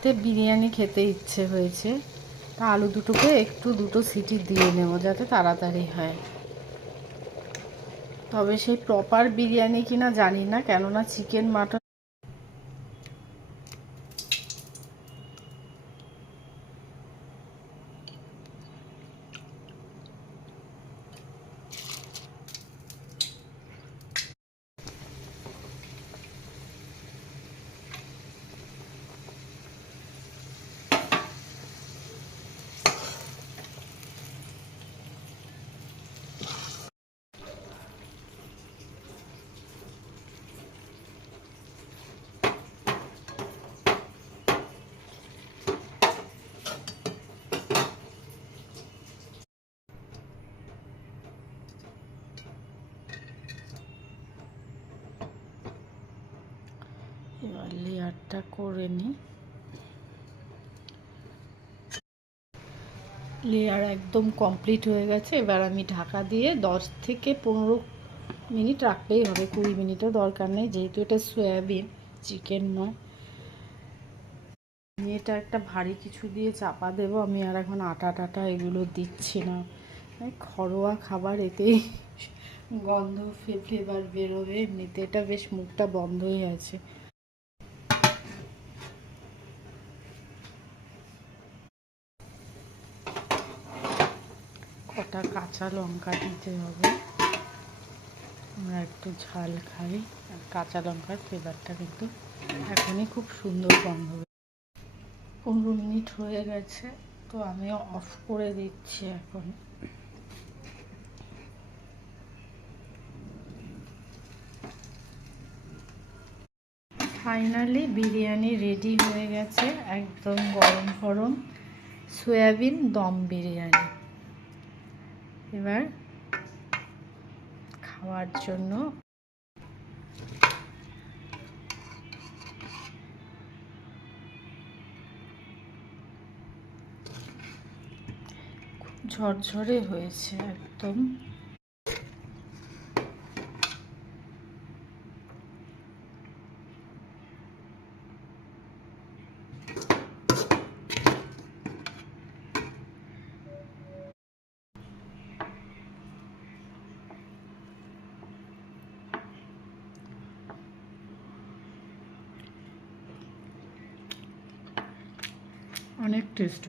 রাতে বিরিয়ানি খেতে ইচ্ছে হয়েছে, তা আলু দুটোকে একটু দুটো সিটি দিয়ে নেব যাতে তাড়াতাড়ি হয়। তবে সেই প্রপার বিরিয়ানি কিনা জানি না, কেননা চিকেন মাটন এবার লেয়ারটা করে নিই। লেয়ার একদম কমপ্লিট হয়ে গেছে। এবার আমি ঢাকা দিয়ে 10 থেকে 15 মিনিট রাখলেই হবে, 20 মিনিটও দরকার নেই, যেহেতু এটা সয়াবিন, চিকেন নয়। আমি এটা একটা ভারী কিছু দিয়ে চাপা দেবো। আমি আর এখন আটা টাটা এগুলো দিচ্ছি না, ঘরোয়া খাবার, এতেই গন্ধ ফ্লেভার বেরোবে। এমনিতে এটা বেশ মুখটা বন্ধই আছে। কটা কাঁচা লঙ্কা দিতে হবে, আমরা একটু ঝাল খাই, আর কাঁচা লঙ্কার ফ্লেভারটা কিন্তু এখনই খুব সুন্দর গন্ধ। 15 মিনিট হয়ে গেছে, তো আমি অফ করে দিচ্ছি এখন। ফাইনালি বিরিয়ানি রেডি হয়ে গেছে, একদম গরম গরম সয়াবিন দম বিরিয়ানি। এবার খাওয়ার জন্য খুব ঝরঝরে হয়েছে একদম। অনেক টেস্ট।